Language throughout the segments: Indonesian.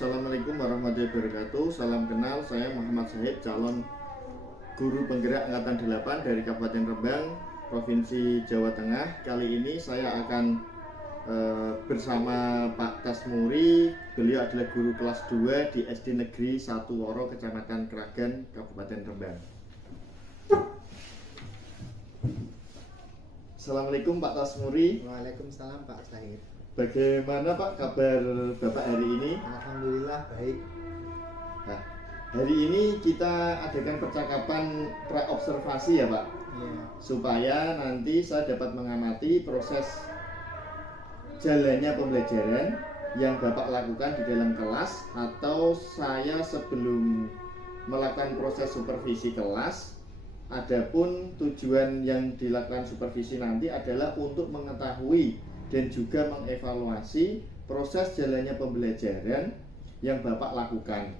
Assalamualaikum warahmatullahi wabarakatuh. Salam kenal, saya Muhammad Syahid, calon guru penggerak angkatan 8 dari Kabupaten Rembang, Provinsi Jawa Tengah. Kali ini saya akan bersama Pak Tasmuri. Beliau adalah guru kelas 2 di SD Negeri 1 Woro, Kecamatan Kragan, Kabupaten Rembang. Assalamualaikum Pak Tasmuri. Waalaikumsalam Pak Syahid. Bagaimana Pak kabar Bapak hari ini? Alhamdulillah baik. Nah, hari ini kita adakan percakapan pra-observasi ya Pak, Ya. supaya nanti saya dapat mengamati proses jalannya pembelajaran yang Bapak lakukan di dalam kelas, atau saya sebelum melakukan proses supervisi kelas. Adapun tujuan yang dilakukan supervisi nanti adalah untuk mengetahui dan juga mengevaluasi proses jalannya pembelajaran yang Bapak lakukan.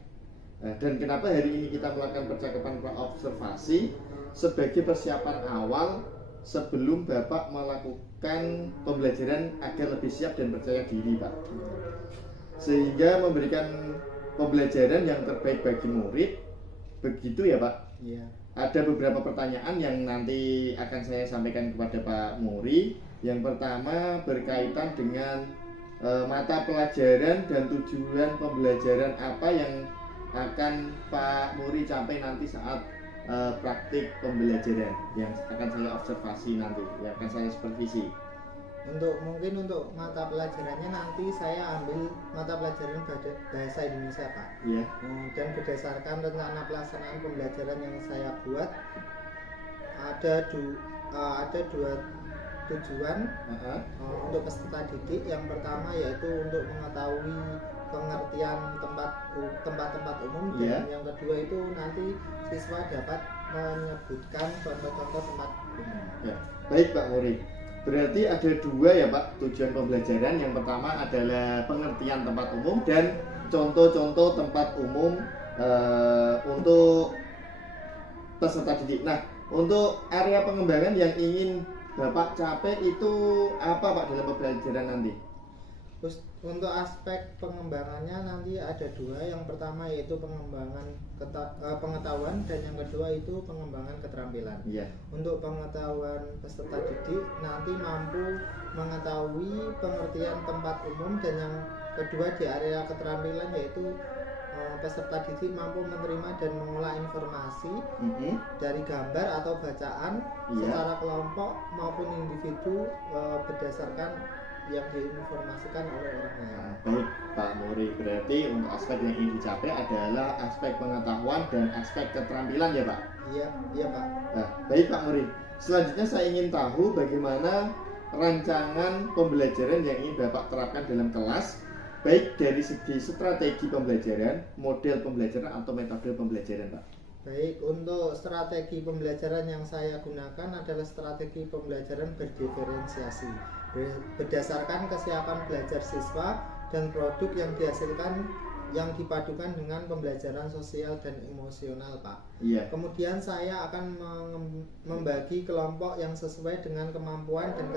Dan kenapa hari ini kita melakukan percakapan pra-observasi? Sebagai persiapan awal sebelum Bapak melakukan pembelajaran agar lebih siap dan percaya diri Pak, sehingga memberikan pembelajaran yang terbaik bagi murid. Begitu ya Pak? Ya. Ada beberapa pertanyaan yang nanti akan saya sampaikan kepada Pak Muri. Yang pertama berkaitan dengan mata pelajaran dan tujuan pembelajaran apa yang akan Pak Muri capai nanti saat praktik pembelajaran yang akan saya observasi nanti, yang akan saya supervisi. Untuk mata pelajarannya nanti saya ambil mata pelajaran bahasa Indonesia Pak. Iya. Dan berdasarkan rencana pelaksanaan pembelajaran yang saya buat, ada dua tujuan untuk peserta didik. Yang pertama yaitu untuk mengetahui pengertian tempat-tempat umum, dan yang kedua itu nanti siswa dapat menyebutkan contoh-contoh tempat umum. Ya. Baik Pak Muri, berarti ada dua ya Pak tujuan pembelajaran. Yang pertama adalah pengertian tempat umum dan contoh-contoh tempat umum untuk peserta didik. Nah, untuk area pengembangan yang ingin Bapak capai itu apa Pak dalam pembelajaran nanti? Untuk aspek pengembangannya nanti ada dua. Yang pertama yaitu pengembangan pengetahuan, dan yang kedua itu pengembangan keterampilan. Iya. Untuk pengetahuan peserta didik nanti mampu mengetahui pengertian tempat umum, dan yang kedua di area keterampilan yaitu peserta didik mampu menerima dan mengolah informasi dari gambar atau bacaan secara kelompok maupun individu berdasarkan yang diinformasikan oleh orang lain. Baik Pak Muri, berarti untuk aspek yang ingin dicapai adalah aspek pengetahuan dan aspek keterampilan ya Pak? Iya Pak. Nah, baik Pak Muri, selanjutnya saya ingin tahu bagaimana rancangan pembelajaran yang ingin Bapak terapkan dalam kelas, baik dari segi strategi pembelajaran, model pembelajaran, atau metode pembelajaran Pak. Baik, untuk strategi pembelajaran yang saya gunakan adalah strategi pembelajaran berdiferensiasi berdasarkan kesiapan belajar siswa dan produk yang dihasilkan yang dipadukan dengan pembelajaran sosial dan emosional Pak. Iya. Kemudian saya akan membagi kelompok yang sesuai dengan kemampuan dan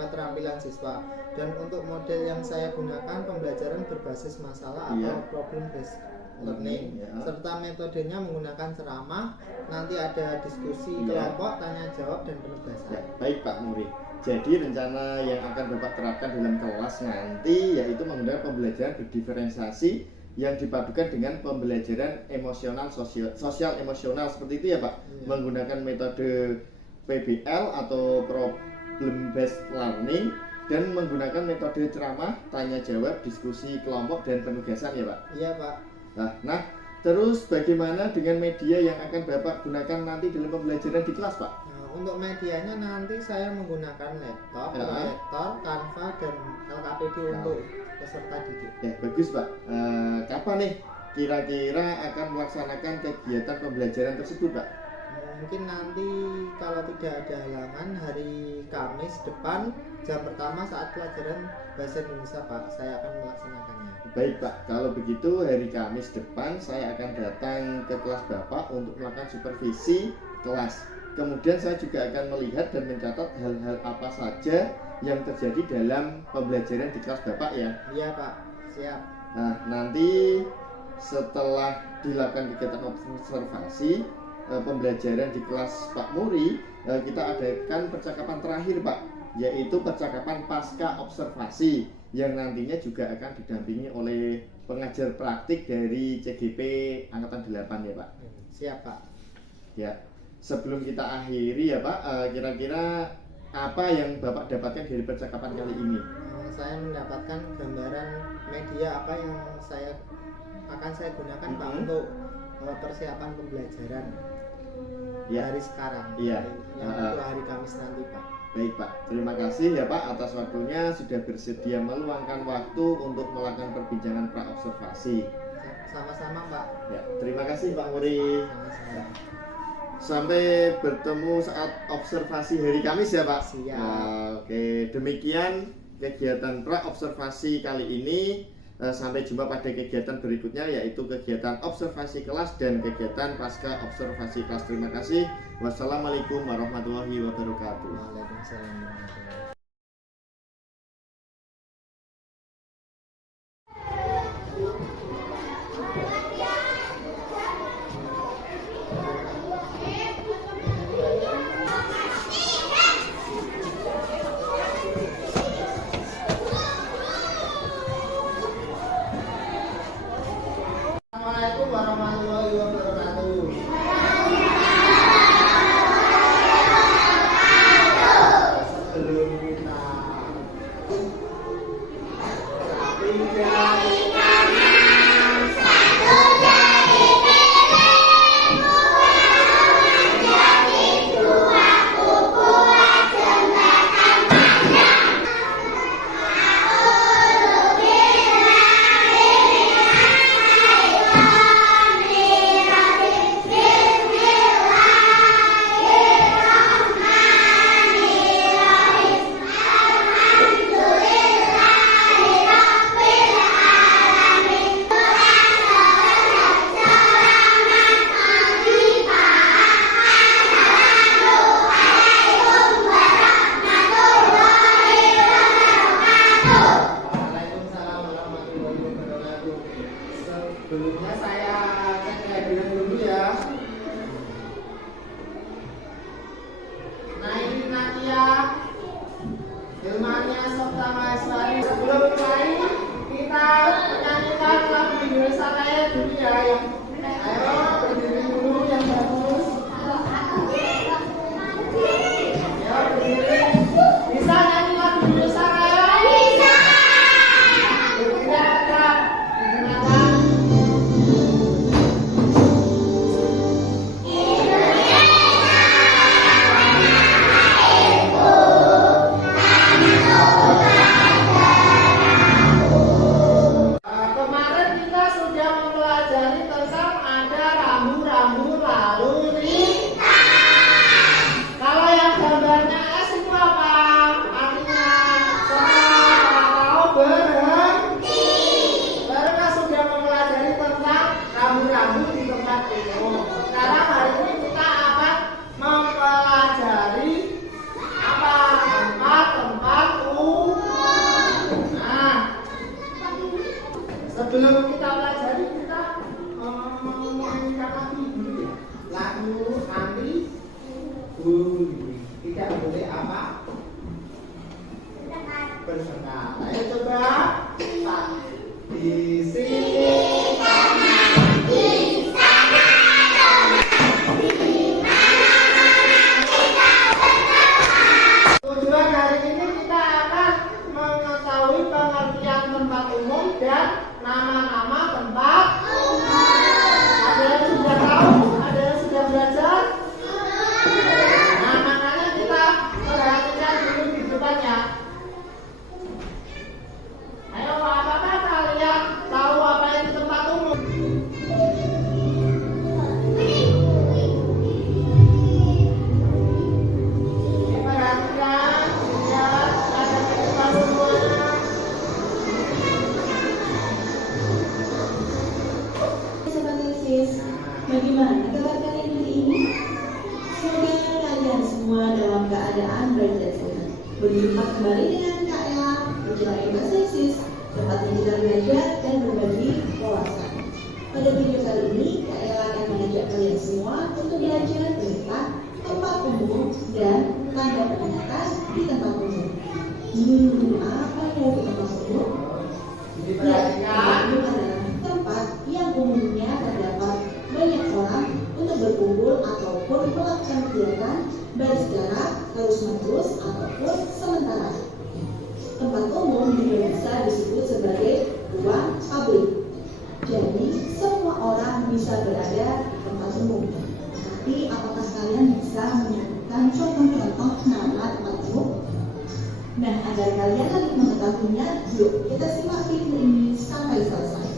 keterampilan siswa. Dan untuk model yang saya gunakan pembelajaran berbasis masalah atau problem based learning, serta metodenya menggunakan ceramah. Nanti ada diskusi kelompok, tanya jawab, dan penugasan. Baik Pak Muri, jadi rencana yang akan Bapak terapkan dalam kelas nanti yaitu menggunakan pembelajaran berdiferensiasi yang dipadukan dengan pembelajaran emosional, sosial emosional, seperti itu ya Pak. Menggunakan metode PBL atau problem based learning, dan menggunakan metode ceramah, tanya jawab, diskusi kelompok, dan penugasan ya Pak. Iya Pak. Nah, terus bagaimana dengan media yang akan Bapak gunakan nanti dalam pembelajaran di kelas Pak? Untuk medianya nanti saya menggunakan laptop, proyektor, Canva, dan LKPD untuk peserta didik. Ya bagus Pak. Kapan nih kira-kira akan melaksanakan kegiatan pembelajaran tersebut Pak? Mungkin nanti kalau tidak ada halangan hari Kamis depan jam pertama saat pelajaran bahasa Indonesia Pak, saya akan melaksanakannya. Baik Pak, kalau begitu hari Kamis depan saya akan datang ke kelas Bapak untuk melakukan supervisi kelas. Kemudian saya juga akan melihat dan mencatat hal-hal apa saja yang terjadi dalam pembelajaran di kelas Bapak ya. Iya Pak, siap. Nah, nanti setelah dilakukan kegiatan observasi, pembelajaran di kelas Pak Muri, kita adakan percakapan terakhir Pak, yaitu percakapan pasca observasi yang nantinya juga akan didampingi oleh pengajar praktik dari CGP Angkatan 8 ya Pak. Siap Pak. Ya, sebelum kita akhiri ya Pak, kira-kira apa yang Bapak dapatkan dari percakapan kali ini? Saya mendapatkan gambaran media apa yang akan saya gunakan Pak untuk persiapan pembelajaran dari sekarang. Iya. Yang untuk hari Kamis nanti Pak. Baik Pak, terima kasih ya Pak atas waktunya, sudah bersedia meluangkan waktu untuk melakukan perbincangan pra-observasi. Sama-sama Pak. Ya, terima kasih Pak Muri. Sama-sama. Sampai bertemu saat observasi hari Kamis ya Pak. Siap. Oke, demikian kegiatan pra-observasi kali ini. Sampai jumpa pada kegiatan berikutnya, yaitu kegiatan observasi kelas dan kegiatan pasca observasi kelas. Terima kasih. Wassalamualaikum warahmatullahi wabarakatuh. Waalaikumsalam warahmatullahi wabarakatuh. Assalamualaikum warahmatullahi wabarakatuh. Sebelum kita Waalaikumsalam warahmatullahi wabarakatuh. Sebelumnya saya cek kehadiran dulu ya. Nah ini Natia, Hilmania, Softa Maheswari. Sebelum mulai kita menyanyikan lagu Indonesia Raya dulu ya. Ayo berdiri dulu yang bagus. Ya berdiri. Bisa nyanyi lagu Indonesia Raya? Bisa. Digunakan. Kemarin kita sudah mempelajari tentang ada rambu-rambu lalu lintas. Kalau yang gambarnya S itu apa? Artinya stop atau berhenti. Karena sudah mempelajari tentang rambu-rambu di tempat umum. Sekarang hari ini kita akan mempelajari apa? Tempat umum. Nah, sebelum kita pelajari kita menyanyikan lagu dulu ya. Lagu anti bully. Tidak boleh apa? Bertengkar. Ayo coba. Pak. Di sini. Tujuan hari ini kita akan mengetahui pengertian tempat umum dan nama-nama tempat umum. Ada yang sudah tahu? Ada yang sudah belajar? Nah, makanya kita perhatikan dulu di depannya. Ayo, apakah kalian tahu apa itu tempat umum? Perhatikan, ya, ada tempat semuanya. Sobat Krisis, bagaimana kabar kalian hari ini? Semoga kalian semua dalam keadaan baik dan sehat. Berjumpa kembali dengan Kak Ella, Penjelasan Bahasa Inggris, tempatnya kita belajar dan berbagi wawasan. Pada video kali ini, Kak Ella akan mengajak kalian semua untuk belajar tentang tempat umum dan tanda peringatan di tempat umum. Apa ya di tempat umum? Ya, tempat umum adalah tempat yang umumnya terdapat banyak orang untuk berkumpul ataupun melakukan kegiatan baik secara terus-menerus ataupun sementara. Tempat umum juga bisa disebut sebagai ruang publik. Jadi semua orang bisa berada di tempat umum. Tapi apakah kalian bisa menyebutkan contoh-contoh nama tempat umum? Nah, agar kalian lebih mengetahuinya, yuk kita simak video ini sampai selesai.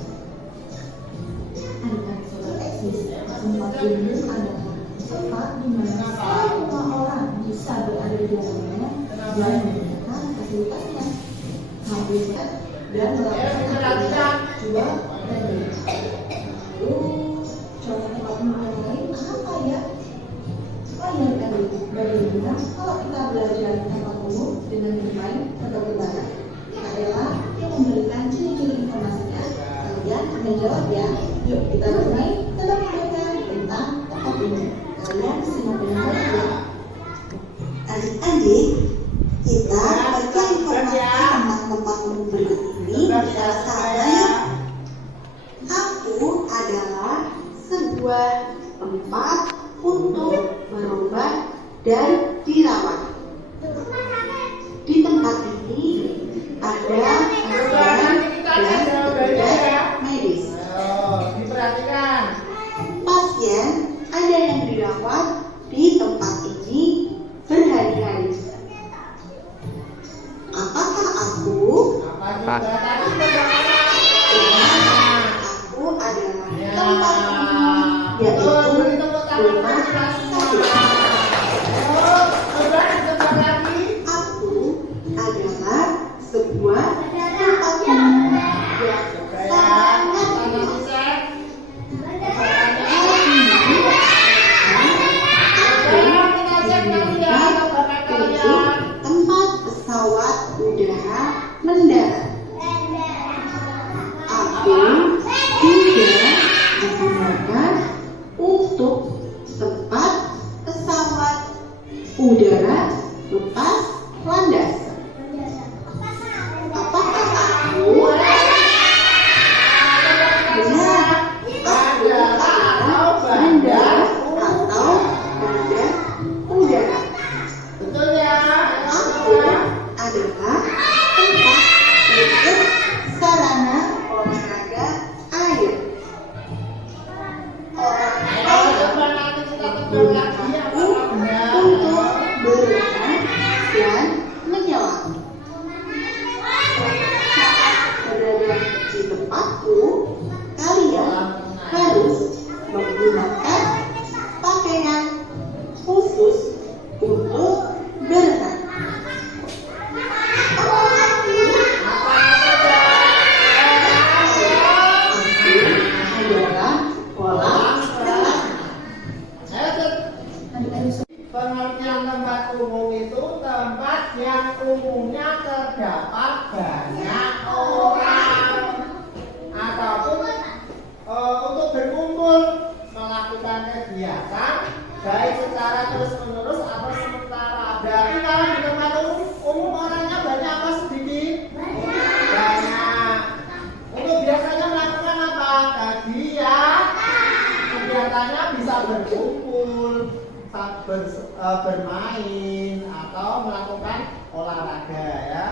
Anak-anak sobat eksis, tempat umum adalah tempat di mana semua orang bisa berada di dalamnya dan menggunakan fasilitasnya, habitat dan melakukan aktivitas jual dan beli. Lalu contoh tempat umum yang lain apa ya? Bayangkan bagaimana kalau kita belajar tempat umum dengan bermain atau berbarak. Kak Ella yang memberikan ciri-ciri informasinya, kalian akan jawab ya. Yuk kita mulai tebak-tebakan tentang tempat umum. Kalian simak dengan baik ya. Adik-adik, kita baca informasi tentang tempat umum berikut ini bersama-sama yuk. Aku adalah sebuah tempat untuk berobat dan dirawat. Di tempat ini ada pasien dan tenaga medis. Diperhatikan. Pasien ada yang dirawat di tempat ini berhari-hari. Apakah aku? Aku adalah tempat umum, yaitu rumah sakit. Aku adalah sebuah tempat umum yang sangat luas. Tempat pesawat udara mendarat. Aku juga digunakan untuk tempat pesawat udara lepas landas. Apakah aku? Benar, aku adalah bandara atau bandar udara. Betul ya. Aku adalah tempat untuk sarana olahraga air. Gunakanku untuk berenang dan menyelam. Saat berada di tempatku, kalian harus menggunakan pakaian khusus untuk berenang. Aku adalah kolam renang. Pengertian tempat umum itu tempat yang umumnya terdapat banyak orang ataupun untuk berkumpul melakukan kegiatan baik secara terus-menerus atau sementara. Berarti kalau di tempat umum orangnya banyak apa sedikit? Banyak. Untuk biasanya melakukan apa? Tadi ya kegiatannya bisa berkumpul, bermain atau melakukan olahraga ya.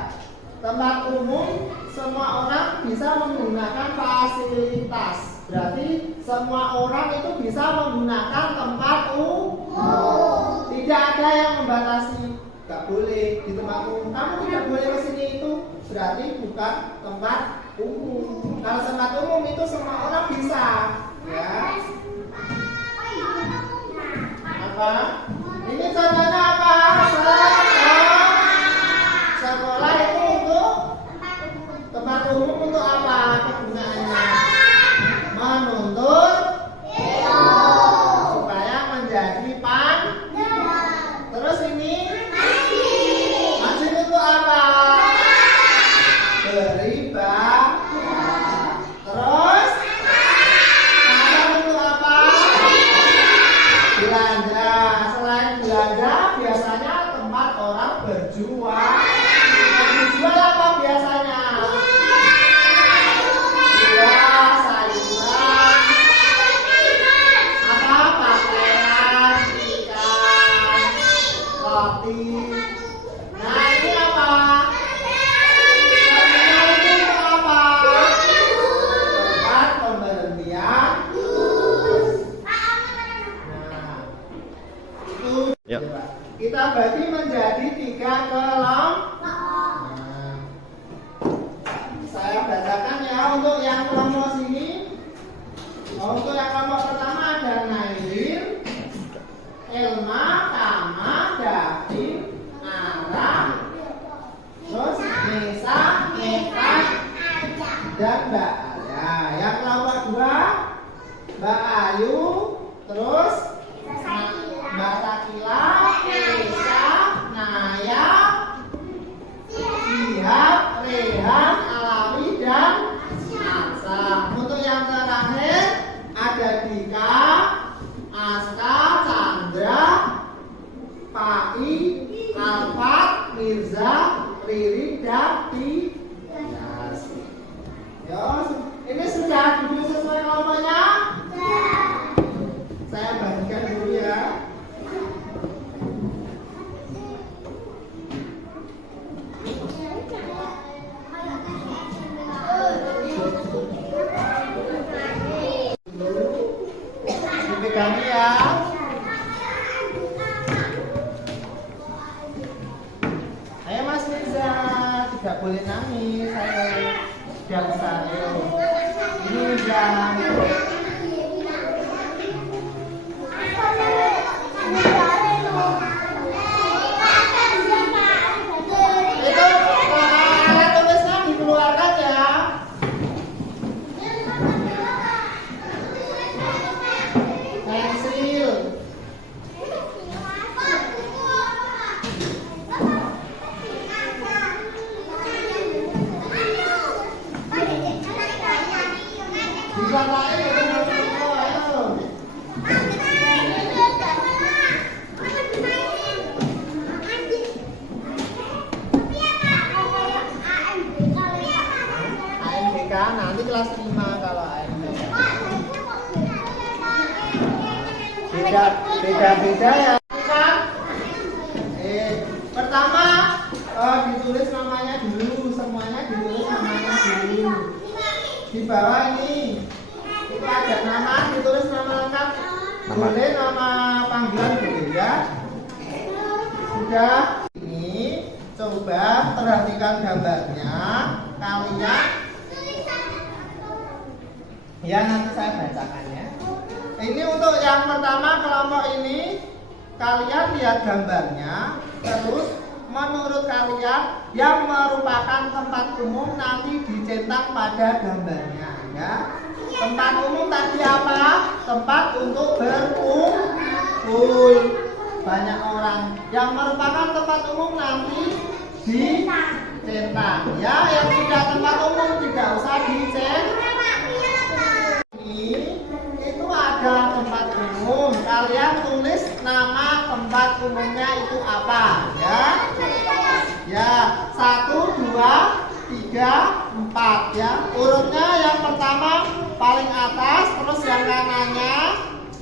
Tempat umum semua orang bisa menggunakan fasilitas. Berarti semua orang itu bisa menggunakan tempat umum. Tidak ada yang membatasi. Gak boleh di tempat umum. Kamu tidak boleh ke sini itu berarti bukan tempat umum. Kalau tempat umum itu semua orang bisa. Ya. Apa? Ini contohnya apa? Sekolah itu untuk tempat umum untuk apa kegunaannya? Menuntut supaya menjadi terus ini masjid untuk apa? Beribadah. dijual. Yang dijual apa biasanya? Buah, sayuran, apa pakaian, ikan, roti. Nah ini apa? Terminal itu apa? Tempat pemberhentian. Nah, itu Ya. kita bagi menjadi 3 kelompok. Nah, saya bacakan ya untuk yang kelompok sini. Untuk yang kelompok pertama ada Nailin, Elma, Tama, Davin, Ara, terus Nesa, Neta, dan Mbak Aya. Yang kelompok 2 Mbak Ayu, terus Mbak Takila, Esa, Naya, Ihab, Rehan, Alawi, dan Aksa. Untuk yang terakhir ada Dika, Aska, Chandra, Pai, Alfat, Mirza, Riri, dan Tias. Ya, ini sudah duduk sesuai kelompoknya? Saya bagikan dulu ya. Dipegang ya. Ayo Mas Mirza, tidak boleh nangis. Ayo, sudah besar. Ayo. Ini Mirza. Itu alat tulisnya dikeluarkan ya. Pensil. Diwarnai dengan semua, ayo. AMBK nanti kelas 5 kalau AMBK. Beda-beda ya. Pertama ditulis namanya dulu, semuanya ditulis namanya dulu. Di bawah ini itu ada nama, ditulis nama lengkap. Boleh nama panggilan boleh ya. Sudah. Ini coba perhatikan gambarnya. Kalian ya nanti saya bacakan ya. Ini untuk yang pertama kelompok ini, kalian lihat gambarnya, terus menurut kalian yang merupakan tempat umum nanti dicetak pada gambarnya ya. Tempat umum tadi apa? Tempat untuk berkumpul banyak orang. Yang merupakan tempat umum nanti dicetak ya. Yang tidak tempat umum tidak usah dicetak. Itu adalah tempat umum. Kalian tulis nama tempat umumnya itu apa ya? Ya, 1, 2, 3, 4 ya. Urutnya yang pertama paling atas, terus yang kanannya,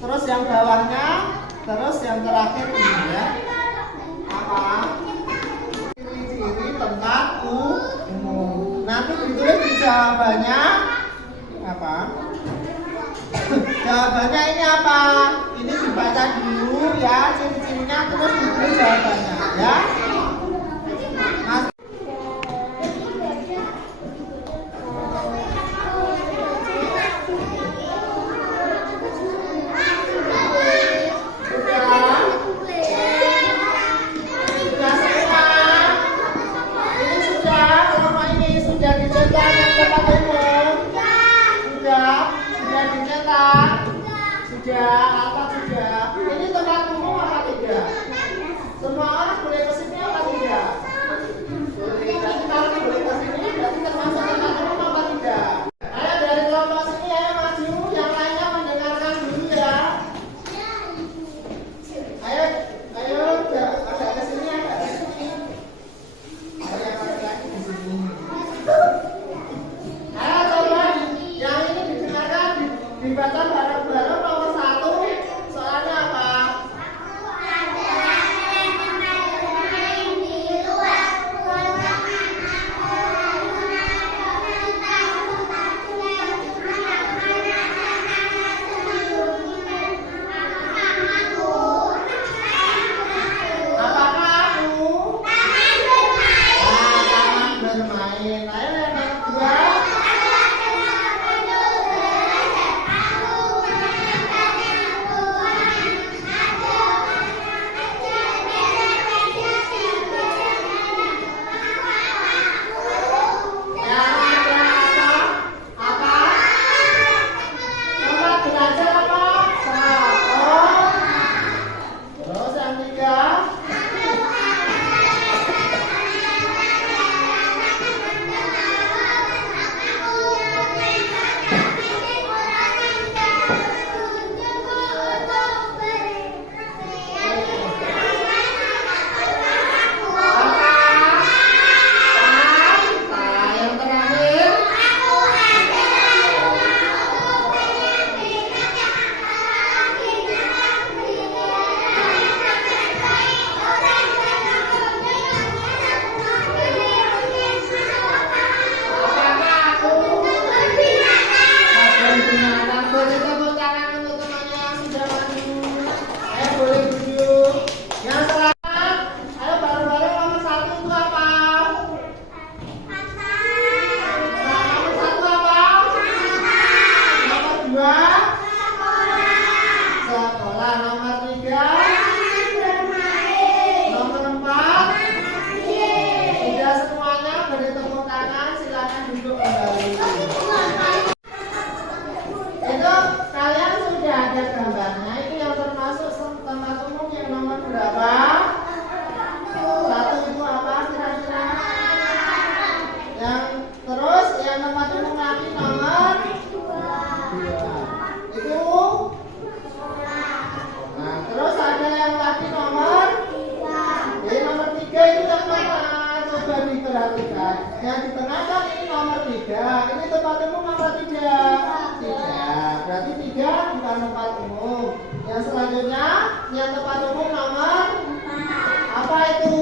terus yang bawahnya, terus yang terakhir ini ya. Apa? Ciri-ciri tempat umum. Nanti ditulis di jawabannya apa? Jawabannya ini apa? Ini dibaca dulu ya, ciri-cirinya, terus ditulis jawabannya ya. Mas sudah dicetak yang tempat umum? Sudah dicetak? Sudah apa sudah? Ini tempat umum apa tidak? Semua orang boleh kesini apa tidak? Boleh. Jadi kalau boleh kesini berarti termasuk tempat umum apa tidak? Ayo dari kelompok sini ayo maju, yang lainnya mendengarkan dulu ya. Ayo, agak kesini, agak kesini. perhatikan. Yang di tengah kan ini nomor 3. Ini tempat umum nomor 3. 3. Berarti 3 bukan tempat umum. Yang selanjutnya, yang tempat umum nomor apa itu?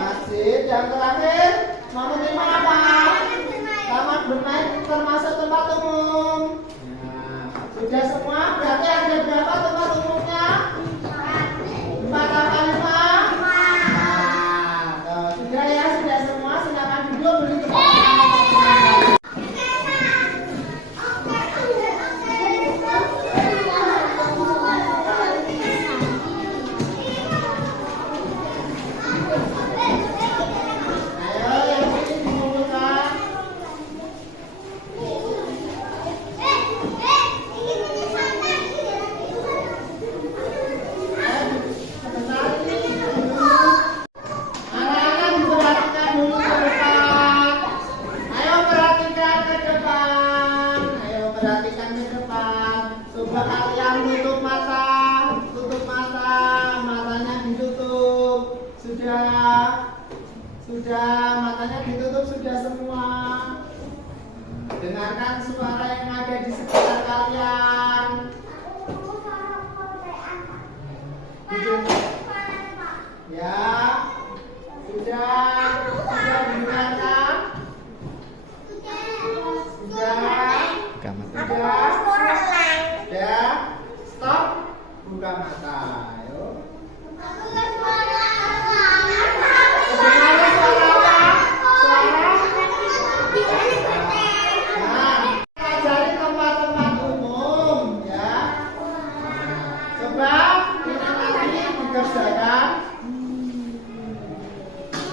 Masjid. Yang terakhir, nomor 5 apa? Taman bermain termasuk tempat umum. Nah, sudah semua. Berarti ada berapa tempat umumnya? 4 apa 5? Sudah ya, sudah semua. Silakan duduk, beri tepuk tangan. Ayo, yang ini dikumpulkan. Sebentar ini dulu. Anak-anak diperhatikan dulu ke depan. Ayo perhatikan ke depan. Ayo perhatikan ke depan. Coba kalian tutup mata. Tutup mata. Matanya ditutup. Sudah. Matanya ditutup sudah semua. Dengarkan suara yang ada di sekitar kalian. Ya, sudah didengarkan? Sudah, stop, buka mata, ayo. Sebenarnya suara apa? Nah, pelajari tempat-tempat umum, ya. Coba ini nanti dikerjakan.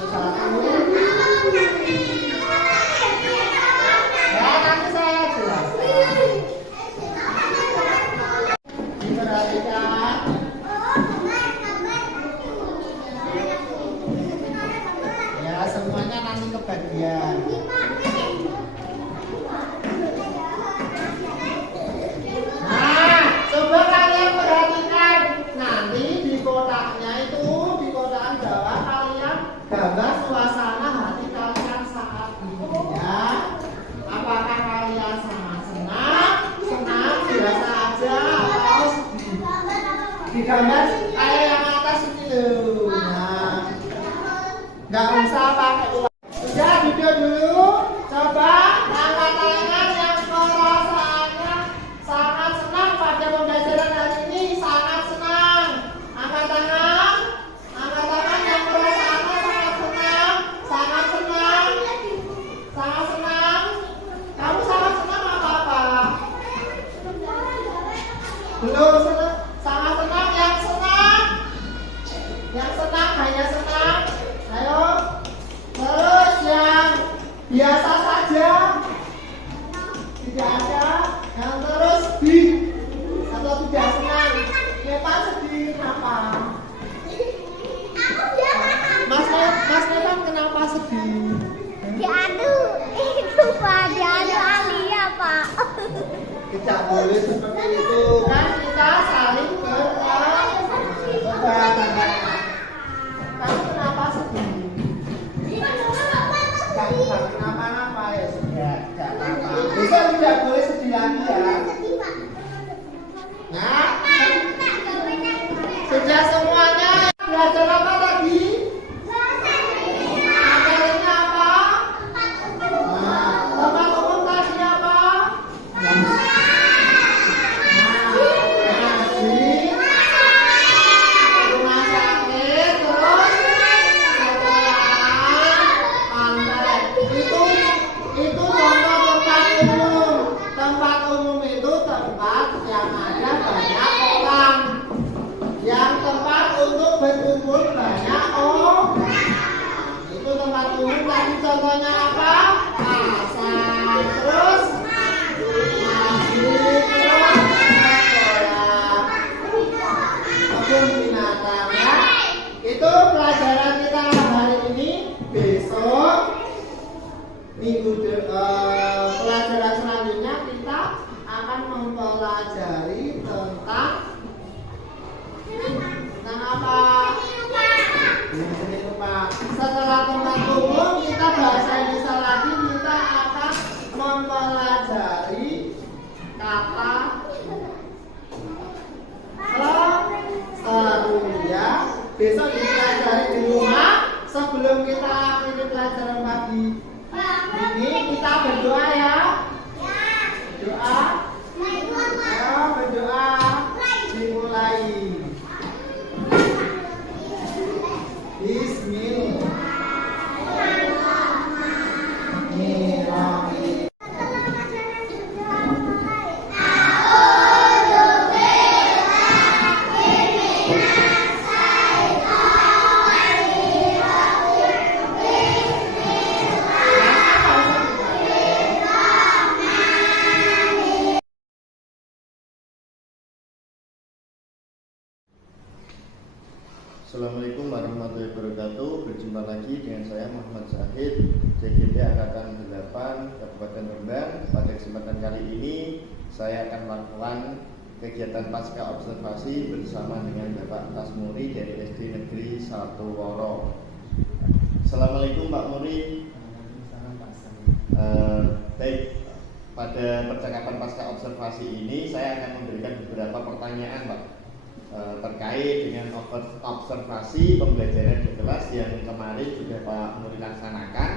Satu. Ya, nanti saya jelaskan. Diperhatikan. Ya, semuanya nanti kebagian. Nah, coba kalian perhatikan. Nanti di kotaknya itu, di kotak bawah kalian gambar suasana hati kalian saat ini ya. Apakah kalian sangat senang, biasa aja, atau sedih? Digambar kayak yang atas ini loh. Nah, nggak usah pakai uang. Sudah duduk dulu. Coba angkat tangan yang perasaannya sangat senang pada pembelajaran hari ini. Sangat senang. Angkat tangan yang perasaannya sangat senang. Sangat senang. Sangat senang. Kamu sangat senang apa? Belum senang. Sangat senang. Yang senang hanya senang. Ayo. Terus yang biasa saja. Tidak ada. Yang terus sedih atau tidak senang. Lepas sedih apa? Mas Nevan kenapa sedih? Diadu itu Pak, diadu Alia Pak. Tidak boleh seperti itu. Kan kita saling kamu kenapa sedih? Kamu nggak kenapa-napa ya sudah, tidak apa-apa. Besok tidak boleh sedih lagi ya. Nah, sudah semuanya belajar apa tadi? Materinya apa? Nah, tempat umum tadi apa? Rumah sakit, terus sekolahan, pantai. Itu contoh tempat umum. Tempat umum itu tempat yang ada banyak orang. Yang tempat untuk berkumpul banyak orang. Itu tempat umum tadi contohnya apa? Pasar, terus masjid, terus sekolah, kebun binatang ya. Itu pelajaran kita hari ini. Besok pelajaran selanjutnya kita akan mempelajari tentang apa? Setelah tempat umum pelajaran pagi ini kita berdoa ya. Doa. Ayo berdoa. Dimulai. Bismillahirrahmanirrahim. Assalamualaikum warahmatullahi wabarakatuh. Berjumpa lagi dengan saya Muhammad Zahid, JGD Angkatan 8 Kabupaten Rembang. Pada kesempatan kali ini saya akan melakukan kegiatan pasca observasi bersama dengan Bapak Tasmuri dari SD Negeri 1 Woro. Assalamualaikum Pak Muri. Baik, pada percakapan pasca observasi ini saya akan memberikan beberapa pertanyaan Pak, terkait dengan observasi pembelajaran di kelas yang kemarin sudah Pak Muri laksanakan.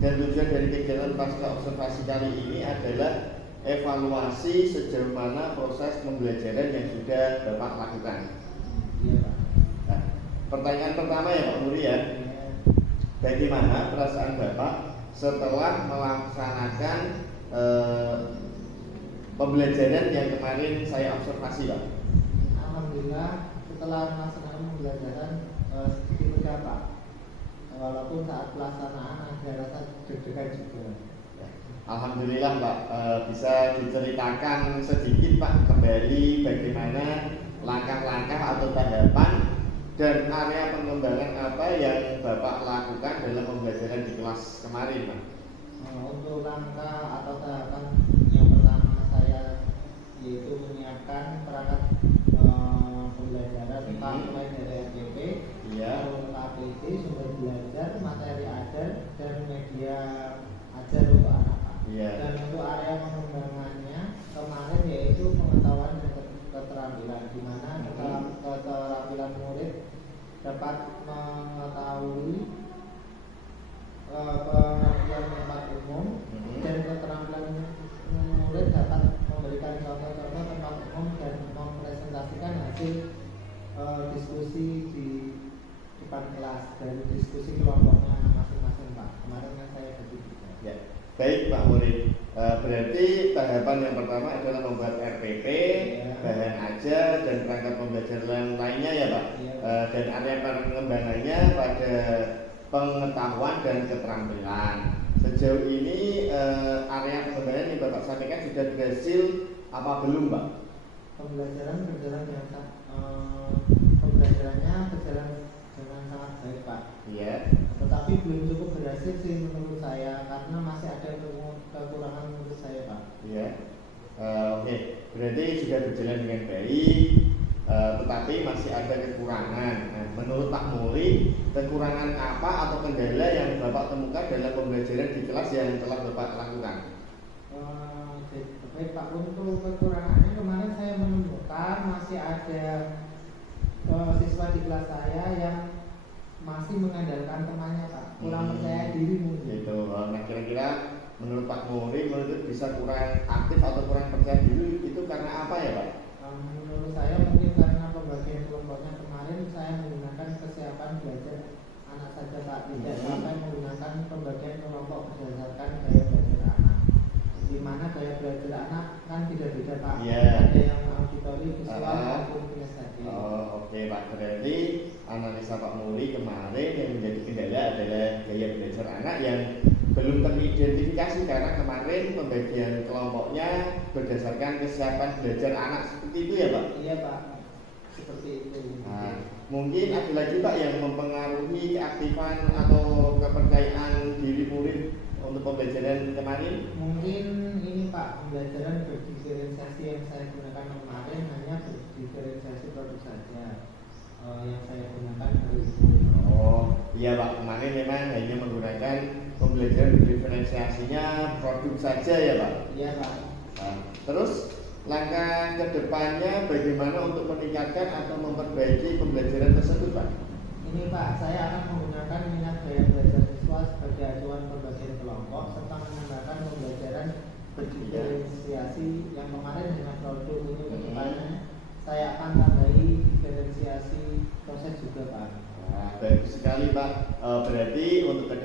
Dan tujuan dari kegiatan pasca observasi kali ini adalah evaluasi sejauh mana proses pembelajaran yang sudah Bapak lakukan. Nah, pertanyaan pertama ya Pak Muri ya, bagaimana perasaan Bapak setelah melaksanakan pembelajaran yang kemarin saya observasi Pak? Alhamdulillah setelah melaksanakan pembelajaran sedikit lega Pak, walaupun saat pelaksanaan ada rasa deg-degan juga. Alhamdulillah Pak, bisa diceritakan sedikit Pak kembali bagaimana langkah-langkah atau tahapan dan area pengembangan apa yang Bapak lakukan dalam pembelajaran di kelas kemarin Pak? Untuk langkah atau tahapan yang pertama saya yaitu menyiapkan perangkat pembelajaran mulai dari RJP, KPT, sumber belajar, materi ajar, dan media ajar untuk anak. Dan untuk area pengembangannya kemarin yaitu pengetahuan dan keterampilan, di mana keterampilan murid dapat mengetahui pengertian tempat umum, dan keterampilan murid dapat memberikan contoh-contoh tempat umum dan mempresentasikan hasil diskusi di depan kelas dari diskusi kelompoknya masing-masing Pak. Kemarin kan saya begitu. Ya. Baik Pak Muri, berarti tahapan yang pertama adalah membuat RPP, bahan ajar dan perangkat pembelajaran lainnya ya Pak. Dan area pengembangannya pada pengetahuan dan keterampilan. Sejauh ini area pengembangan yang Bapak sampaikan sudah berhasil apa belum Pak? Pembelajarannya berjalan dengan sangat baik Pak. Iya. Tetapi belum cukup berhasil sih menurut saya, karena masih ada kekurangan menurut saya Pak. Iya. Oke. Berarti sudah berjalan dengan baik, tetapi masih ada kekurangan. Nah, menurut Pak Muri, kekurangan apa atau kendala yang Bapak temukan dalam pembelajaran di kelas yang telah Bapak lakukan? Baik Pak, untuk kekurangannya kemarin saya menemukan masih ada siswa di kelas saya yang masih mengandalkan temannya Pak, kurang percaya diri mungkin. Gitu. Nah, kira-kira menurut Pak Muri, menurut bisa kurang aktif atau kurang percaya diri itu karena apa ya Pak? Menurut saya mungkin karena pembagian kelompoknya kemarin saya menggunakan kesiapan belajar anak saja Pak, tidak sampai menggunakan pembagian kelompok berdasarkan gaya belajar anak. Di mana gaya belajar anak kan beda-beda Pak. Ada yang auditori, visual maupun kinestetik. Oke Pak, berarti analisa Pak Muri kemarin yang menjadi kendala adalah gaya belajar anak yang belum teridentifikasi karena kemarin pembagian kelompoknya berdasarkan kesiapan belajar anak, seperti itu ya Pak? Iya Pak, seperti itu. Nah, mungkin ada lagi Pak yang mempengaruhi keaktifan atau kepercayaan diri murid untuk pembelajaran kemarin? Mungkin ini Pak, pembelajaran berdiferensiasi yang saya gunakan kemarin hanya berdiferensiasi produk saja yang saya gunakan hari itu. Oh iya Pak, kemarin memang hanya menggunakan pembelajaran diferensiasinya produk saja ya Pak? Iya Pak. Nah, terus langkah kedepannya bagaimana untuk meningkatkan atau memperbaiki pembelajaran tersebut Pak? Ini Pak, saya akan menggunakan minat gaya belajar siswa sebagai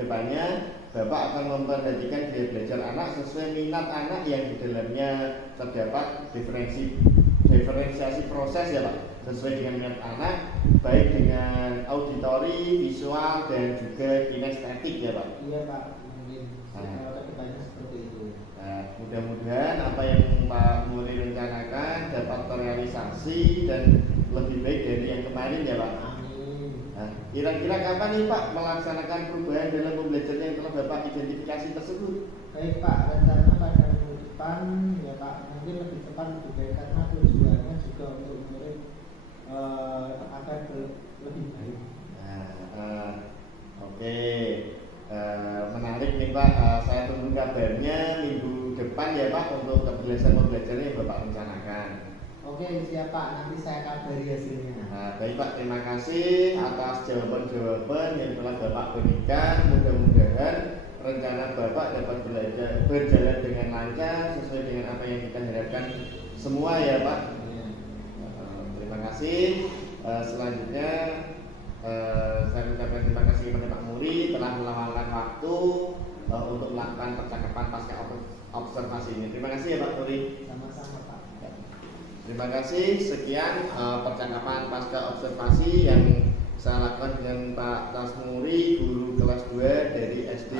kedepannya Bapak akan memperhatikan gaya belajar anak sesuai minat anak yang di dalamnya terdapat diferensiasi proses ya Pak, sesuai dengan minat anak, baik dengan auditori, visual, dan juga kinestetik ya Pak. Iya Pak, mungkin kalau kedepannya seperti itu. Nah, mudah-mudahan apa yang Pak Muri rencanakan dapat terrealisasi dan lebih baik dari yang kemarin ya Pak. Amin. Nah, kira-kira kapan nih Pak melaksanakan perubahan dalam pembelajaran yang telah Bapak identifikasi tersebut? Baik Pak, rencana pada minggu depan ya Pak, mungkin lebih cepat lebih baik karena tujuannya juga untuk murid agar lebih baik. Nah, oke. Menarik nih Pak, saya tunggu kabarnya minggu depan ya Pak untuk kebiasaan pembelajaran yang Bapak rencanakan. Oke siap Pak, nanti saya kabari hasilnya. Nah, baik Pak, terima kasih atas jawaban-jawaban yang telah Bapak berikan. Mudah-mudahan rencana Bapak dapat berjalan dengan lancar sesuai dengan apa yang kita harapkan semua ya Pak. Terima kasih. Selanjutnya saya ucapkan terima kasih kepada Pak Muri telah meluangkan waktu untuk melakukan percakapan pasca observasi ini. Terima kasih ya Pak Muri. Sama-sama Pak. Terima kasih. Sekian percakapan pasca observasi yang saya lakukan dengan Pak Tas Muri, guru kelas 2 dari SD